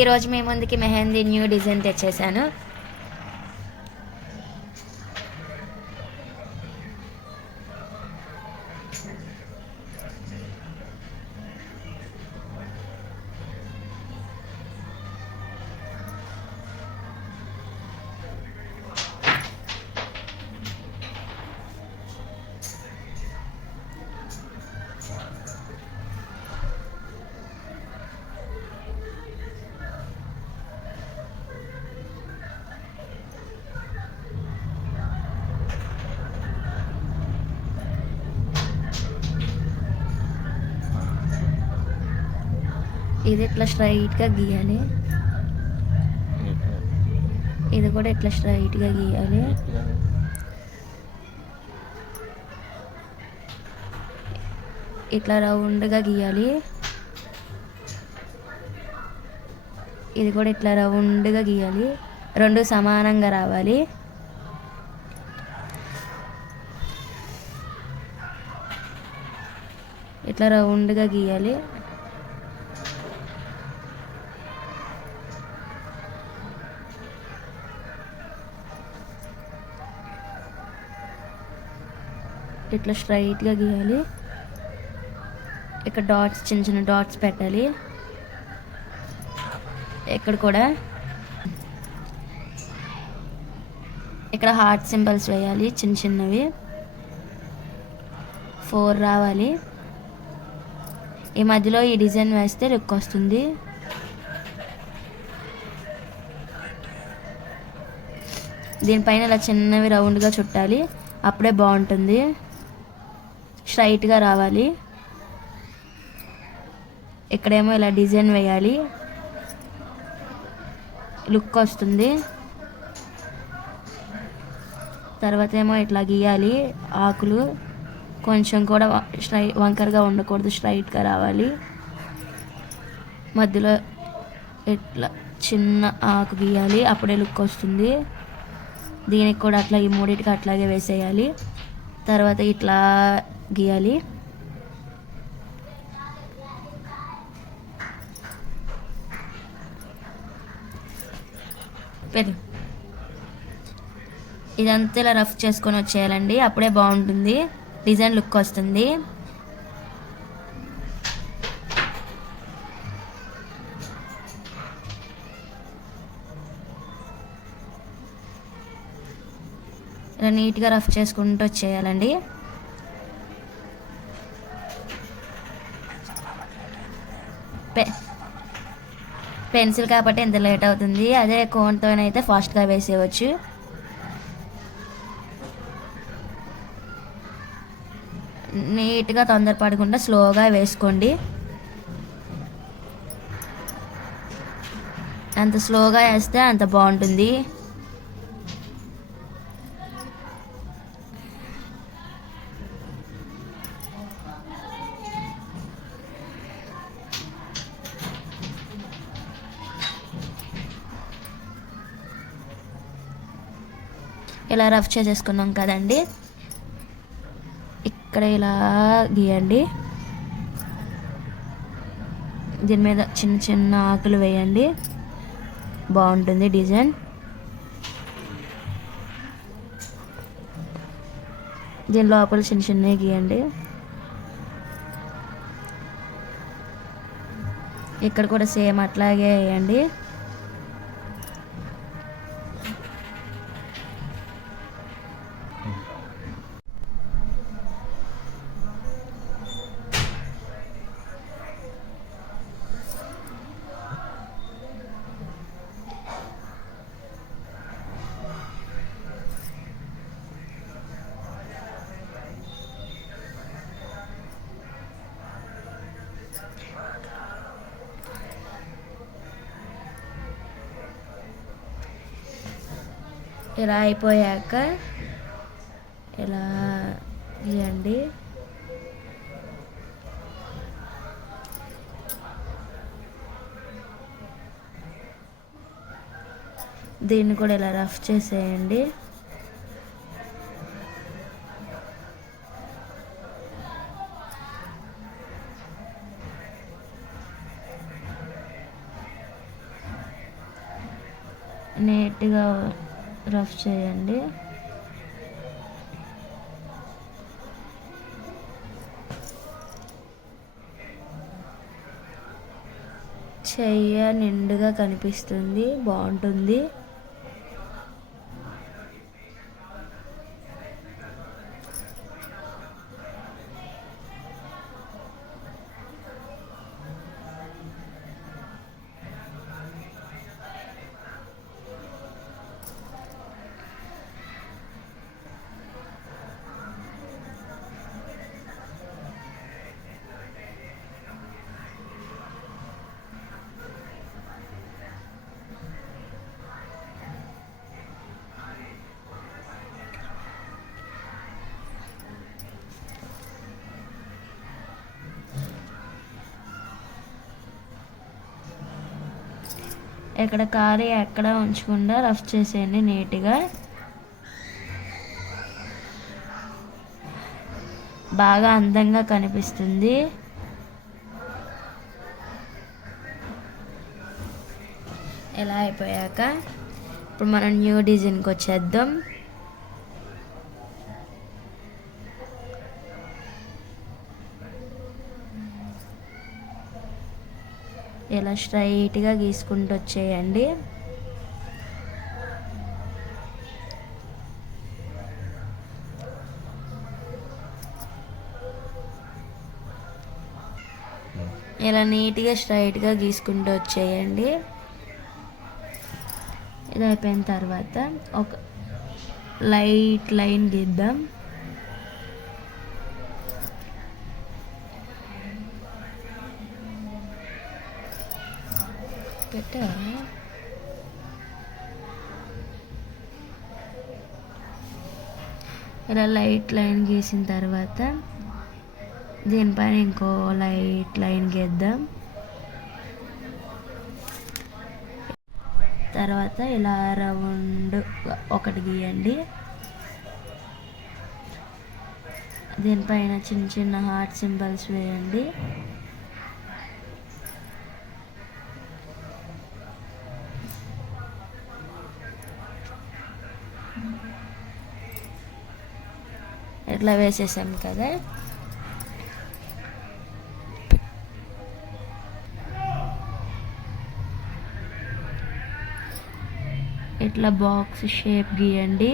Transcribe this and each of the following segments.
ఈరోజు మీ ముందుకి mehndi new design తెచ్చేసాను. ఇది ఇట్లా స్ట్రైట్గా గీయాలి, ఇది కూడా ఇట్లా స్ట్రైట్గా గీయాలి. ఇట్లా రౌండ్గా గీయాలి, ఇది కూడా ఇట్లా రౌండ్గా గీయాలి. రెండు సమానంగా రావాలి. ఇట్లా రౌండ్గా గీయాలి. ఇట్లా స్ట్రైట్గా గీయాలి. ఇక్కడ డాట్స్, చిన్న చిన్న డాట్స్ పెట్టాలి. ఇక్కడ కూడా ఇక్కడ హార్ట్ సింబల్స్ వేయాలి, చిన్న చిన్నవి 4 రావాలి. ఈ మధ్యలో ఈ డిజైన్ వేస్తే లుక్ వస్తుంది. దీనిపైన ఇలా చిన్నవి రౌండ్గా చుట్టాలి, అప్పుడే బాగుంటుంది. స్ట్రైట్గా రావాలి. ఇక్కడేమో ఇలా డిజైన్ వేయాలి, లుక్ వస్తుంది. తర్వాత ఏమో ఇట్లా గీయాలి. ఆకులు కొంచెం కూడా వంకరగా ఉండకూడదు, స్ట్రైట్గా రావాలి. మధ్యలో ఇట్లా చిన్న ఆకు గీయాలి, అప్పుడే లుక్ వస్తుంది. దీనికి కూడా అట్లా ఈ మూడింటికి అట్లాగే వేసేయాలి. తర్వాత ఇట్లా గీయాలి. ఇదంతా ఇలా రఫ్ చేసుకొని వచ్చేయాలండి, అప్పుడే బాగుంటుంది, డిజైన్ లుక్ వస్తుంది. ఇలా నీట్గా రఫ్ చేసుకుంటూ వచ్చేయాలండి. పెన్సిల్ కాబట్టి ఎంత లేట్ అవుతుంది, అదే కోన్తోనైతే ఫాస్ట్గా వేసేయవచ్చు. నీట్గా తొందరపడకుండా స్లోగా వేసుకోండి. అంత స్లోగా వేస్తే అంత బాగుంటుంది. ఇలా రఫ్ చేసేసుకున్నాం కదండి. ఇక్కడ ఇలా గీయండి, దీని మీద చిన్న చిన్న ఆకులు వేయండి, బాగుంటుంది డిజైన్. దీని లోపల చిన్న చిన్నవి గీయండి. ఇక్కడ కూడా సేమ్ అట్లాగే వేయండి. ఇలా అయిపోయాక ఇలా గీయండి. దీన్ని కూడా ఇలా రఫ్ చేసేయండి. నీట్గా రఫ్ చేయండి. చెయ్య నిండుగా కనిపిస్తుంది, బాగుంటుంది. ఎక్కడ కారు ఎక్కడ ఉంచకుండా రఫ్ చేసేయండి నీట్గా. బాగా అందంగా కనిపిస్తుంది. ఇలా అయిపోయాక ఇప్పుడు మనం న్యూ డిజైన్కి వచ్చేద్దాం. ఇలా స్ట్రైట్గా గీసుకుంటూ వచ్చేయండి. ఇలా నీట్గా స్ట్రైట్గా గీసుకుంటూ వచ్చేయండి. ఇది అయిపోయిన తర్వాత ఒక లైట్ లైన్ గీద్దాం. ఇలా లైట్ లైన్ గీసిన తర్వాత దీనిపైన ఇంకో లైట్ లైన్ గీద్దాం. తర్వాత ఇలా రౌండ్ ఒకటి గీయండి. దీనిపైన చిన్న చిన్న హార్ట్ సింబల్స్ వేయండి. ఇట్లా వేసేసాం కదా. ఇట్లా బాక్స్ షేప్ గీయండి.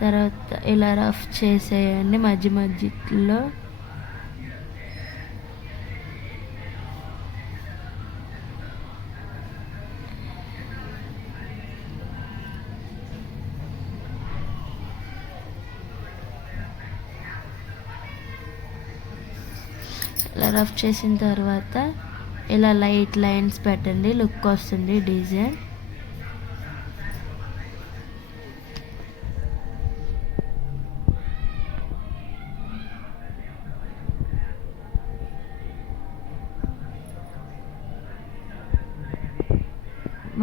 తర్వాత ఇలా రఫ్ చేసేయండి మధ్య మధ్యలో. ఇలా రఫ్ చేసిన తర్వాత ఇలా లైట్ లైన్స్ పెట్టండి, లుక్ వస్తుంది డిజైన్.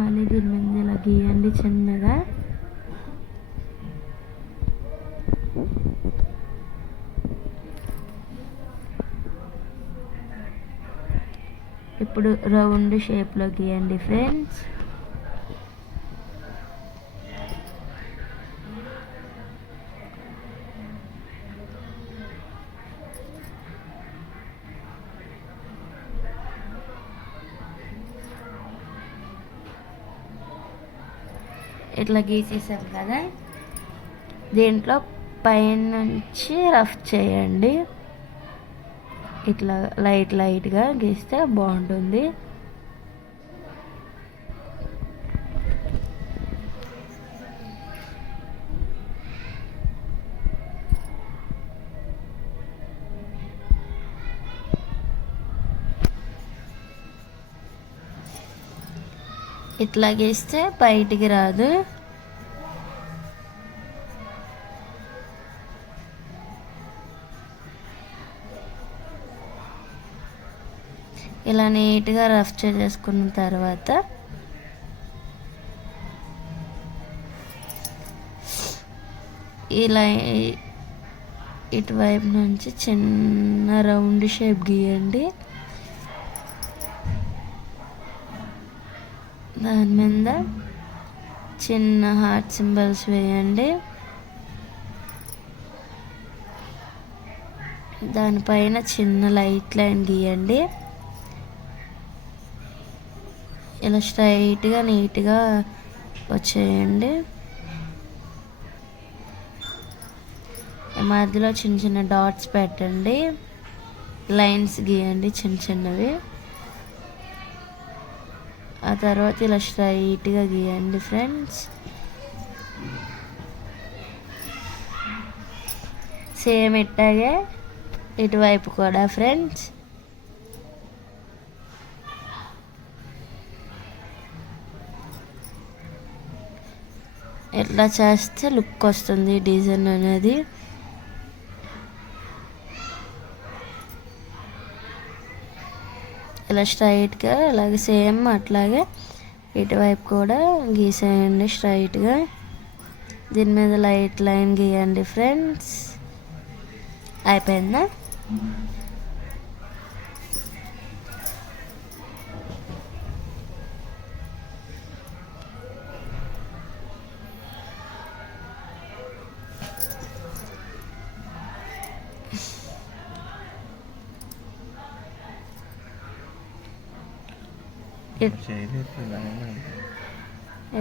మళ్ళీ దీని మీద ఇలా గీయండి చిన్నగా. ఇప్పుడు రౌండ్ షేప్లో గీయండి ఫ్రెండ్స్. ఇట్లా గీసేసాం కదా. దీంట్లో పైనుంచి రఫ్ చేయండి. ఇట్లా లైట్గా గీస్తే బాగుంటుంది. ఇట్లా గీస్తే బయటికి రాదు. ఇలా నీట్గా రఫ్ చేసుకున్న తర్వాత ఇలా ఇటువైపు నుంచి చిన్న రౌండ్ షేప్ గీయండి. దాని మీద చిన్న హార్ట్ సింబల్స్ వేయండి. దానిపైన చిన్న లైట్ లైన్ గీయండి. ఇలా స్ట్రైట్గా నీట్గా వచ్చేయండి. మధ్యలో చిన్న చిన్న డాట్స్ పెట్టండి, లైన్స్ గీయండి చిన్న చిన్నవి. ఆ తర్వాత ఇలా స్ట్రైట్గా గీయండి ఫ్రెండ్స్. సేమ్ ఇట్టాగే ఇటువైపు కూడా ఫ్రెండ్స్. ఇట్లా చేస్తే లుక్ వస్తుంది డిజైన్ అనేది. ఇలా స్ట్రైట్గా అలాగే సేమ్ అట్లాగే ఇటువైపు కూడా గీసేయండి స్ట్రైట్గా. దీని మీద లైట్ లైన్ గీయండి ఫ్రెండ్స్. అయిపోయిందా?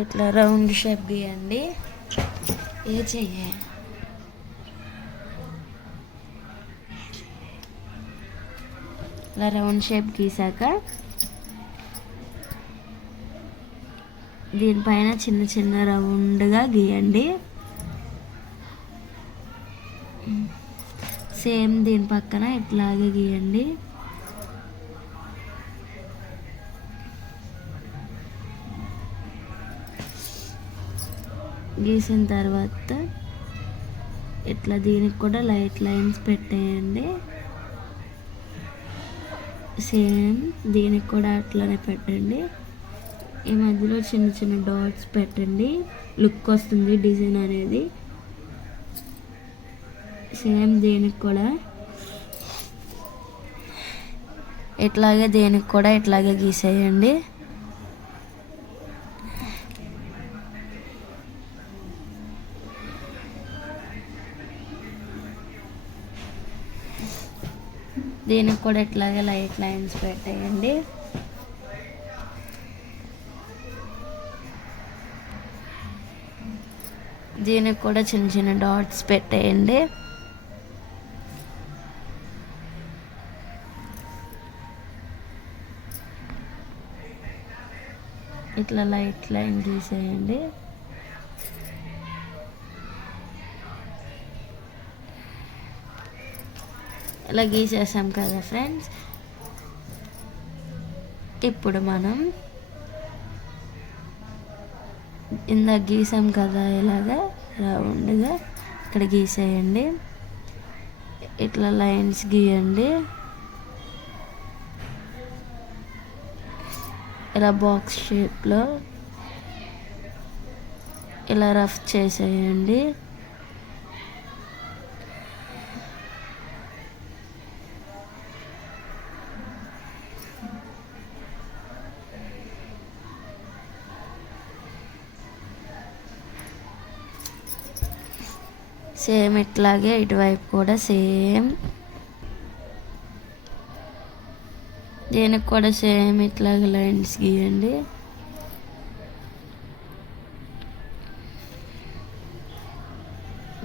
ఇట్లా రౌండ్ షేప్ గీయండి. ఏ చెయ్యి ఇలా రౌండ్ షేప్ గీసాక దీనిపైన చిన్న చిన్న రౌండ్గా గీయండి. సేమ్ దీని పక్కన ఇట్లాగే గీయండి. గీసిన తర్వాత ఇట్లా దీనికి కూడా లైట్ లైన్స్ పెట్టేయండి. సేమ్ దీనికి కూడా అట్లానే పెట్టండి. ఈ మధ్యలో చిన్న చిన్న డాట్స్ పెట్టండి, లుక్ వస్తుంది డిజైన్ అనేది. సేమ్ దీనికి కూడా ఇట్లాగే దీనికి కూడా ఇట్లాగే గీసేయండి. దీనికి కూడా ఇట్లాగే లైట్ లైన్స్ పెట్టేయండి. దీనికి కూడా చిన్న చిన్న డాట్స్ పెట్టేయండి. ఇట్లా లైట్ లైన్ గీసేయండి. ఇలా గీసేసాం కదా ఫ్రెండ్స్. ఇప్పుడు మనం ఇందాక గీసాం కదా ఇలాగా రౌండ్గా ఇక్కడ గీసేయండి. ఇట్లా లైన్స్ గీయండి. ఇలా బాక్స్ షేప్లో ఇలా రఫ్ చేసేయండి. సేమ్ ఇట్లాగే ఇటువైపు కూడా సేమ్, దీనికి కూడా సేమ్ ఇట్లాగే లైన్స్ గీయండి.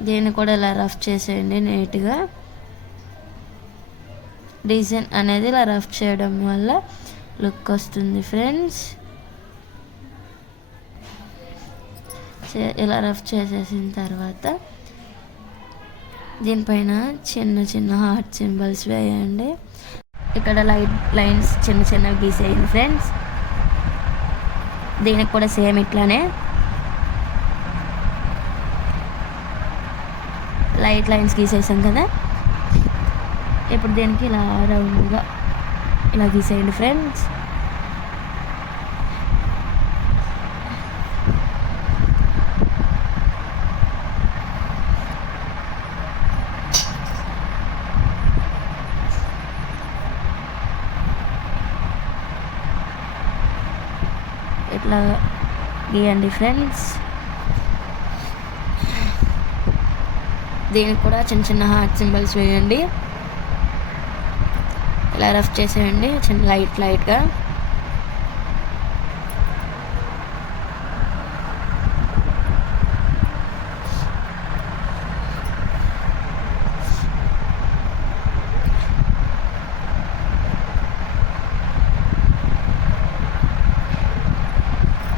దీన్ని కూడా ఇలా రఫ్ చేసేయండి నీట్గా. డిజైన్ అనేది ఇలా రఫ్ చేయడం వల్ల లుక్ వస్తుంది ఫ్రెండ్స్. ఇలా రఫ్ చేసేసిన తర్వాత దీనిపైన చిన్న చిన్న హార్ట్ సింబల్స్ వేయండి. ఇక్కడ లైన్స్ చిన్న చిన్నవి గీసేయండి ఫ్రెండ్స్. దీనికి కూడా సేమ్ ఇట్లానే లైట్ లైన్స్ గీసేసాం కదా. ఇప్పుడు దీనికి ఇలా రౌండ్గా ఇలా గీసేయండి ఫ్రెండ్స్. ఇట్లా గీయండి ఫ్రెండ్స్. దీనికి కూడా చిన్న చిన్న హార్ట్ సింబల్స్ వేయండి. ఇలా రఫ్ చేసేయండి చిన్న లైట్గా.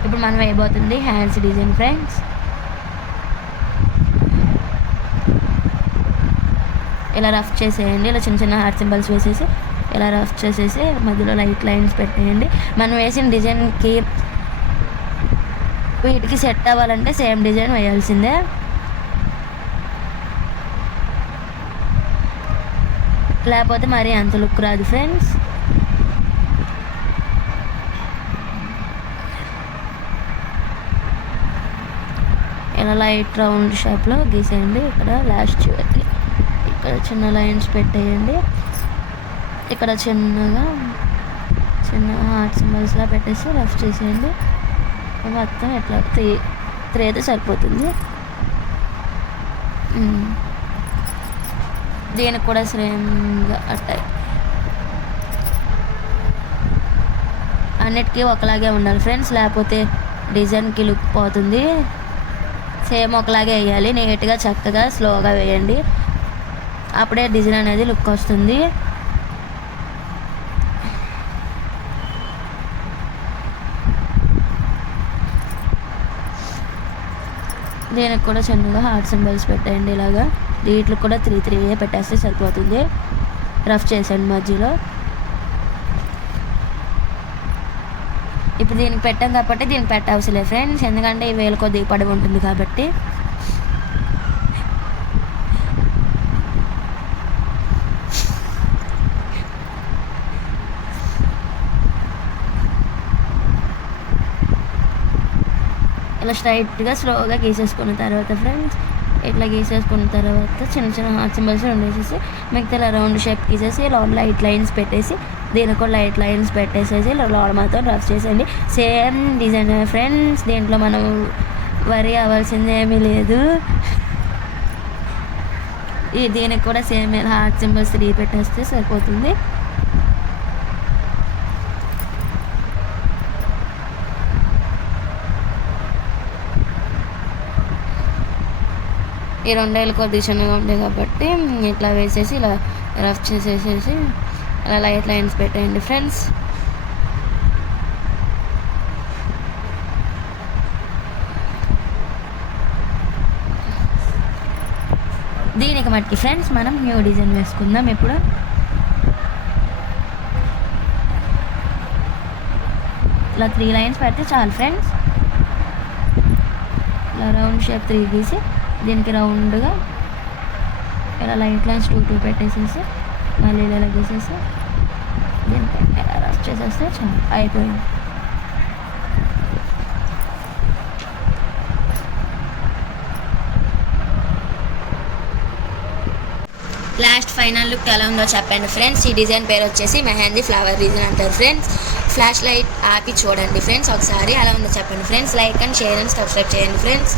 ఇప్పుడు మనం వేయబోతుంది హ్యాండ్స్ డిజైన్ ఫ్రెండ్స్. ఇలా రఫ్ చేసేయండి. ఇలా చిన్న చిన్న హార్ట్ సింబల్స్ వేసేసి ఇలా రఫ్ చేసేసి మధ్యలో లైట్ లైన్స్ పెట్టేయండి. మనం వేసిన డిజైన్కి వీటికి సెట్ అవ్వాలంటే సేమ్ డిజైన్ వేయాల్సిందే. లేకపోతే మరీ అంత లుక్ రాదు ఫ్రెండ్స్. ఇలా లైట్ రౌండ్ షేప్లో గీసేయండి. ఇక్కడ లాస్ట్ చివరికి ఇక్కడ చిన్న లైన్స్ పెట్టేయండి. ఇక్కడ చిన్న హార్ట్ సింబల్స్లా పెట్టేసి రఫ్ చేసేయండి. మొత్తం ఎట్లా త్రీ అయితే సరిపోతుంది. దీనికి కూడా సేమ్గా అట్టాయి. అన్నిటికీ ఒకలాగే ఉండాలి ఫ్రెండ్స్, లేకపోతే డిజైన్కి లుక్ పోతుంది. సేమ్ ఒకలాగే వేయాలి. నీట్గా చక్కగా స్లోగా వేయండి. అప్పుడే డిజైన్ అనేది లుక్ వస్తుంది. దీనికి కూడా చిన్నగా హార్ట్ సింబల్స్ పెట్టండి. ఇలాగా వీటికి కూడా త్రీ పెట్టేస్తే సరిపోతుంది. రఫ్ చేసండి మధ్యలో. ఇప్పుడు దీనికి పెట్టాం కాబట్టి దీనికి పెట్టవసరం లేదు ఫ్రెండ్స్, ఎందుకంటే ఈ వేలు కొద్దిగా పడి ఉంటుంది కాబట్టి. ఇలా స్ట్రైట్గా స్లోగా గీసేసుకున్న తర్వాత ఫ్రెండ్స్, ఇట్లా గీసేసుకున్న తర్వాత చిన్న చిన్న హార్ట్ సింబల్స్ ఉండేసేసి మిగతా ఇలా రౌండ్ షేప్ గీసేసి లోపల లైట్ లైన్స్ పెట్టేసి దీనికి కూడా లైట్ లైన్స్ పెట్టేసేసి లోపల మాత్రం రఫ్ చేసేయండి. సేమ్ డిజైన్ ఫ్రెండ్స్, దీంట్లో మనం వరి అవ్వాల్సింది ఏమీ లేదు. దీనికి కూడా సేమ్ హార్ట్ సింబల్స్ 3 పెట్టేస్తే సరిపోతుంది. ఈ రెండేళ్ళు కొద్దిగా చిన్నగా ఉంటాయి కాబట్టి ఇట్లా వేసేసి ఇలా రఫ్ చేసేసేసి అలా లైట్ లైన్స్ పెట్టేయండి ఫ్రెండ్స్. దీనికి మట్టికి ఫ్రెండ్స్ మనం న్యూ డిజైన్ వేసుకుందాం. ఇప్పుడు ఇలా 3 లైన్స్ పెడితే చాలు ఫ్రెండ్స్. ఇలా రౌండ్ షేప్ 3 గీసి దీనికి రౌండ్గా ఇలా లైట్ లైన్స్ 2 పెట్టేసేసి మళ్ళీ ఇలా గీసేసి దీనికి ఇలా రఫ్ చేసేస్తే చాలు, అయిపోయింది. లాస్ట్ ఫైనల్ లుక్ ఎలా ఉందో చెప్పండి ఫ్రెండ్స్. ఈ డిజైన్ పేరు వచ్చేసి మెహందీ ఫ్లవర్ డిజైన్ అంటారు ఫ్రెండ్స్. ఫ్లాష్ లైట్ ఆపి చూడండి ఫ్రెండ్స్ ఒకసారి, ఎలా ఉందో చెప్పండి friends. Like and share and subscribe చేయండి ఫ్రెండ్స్.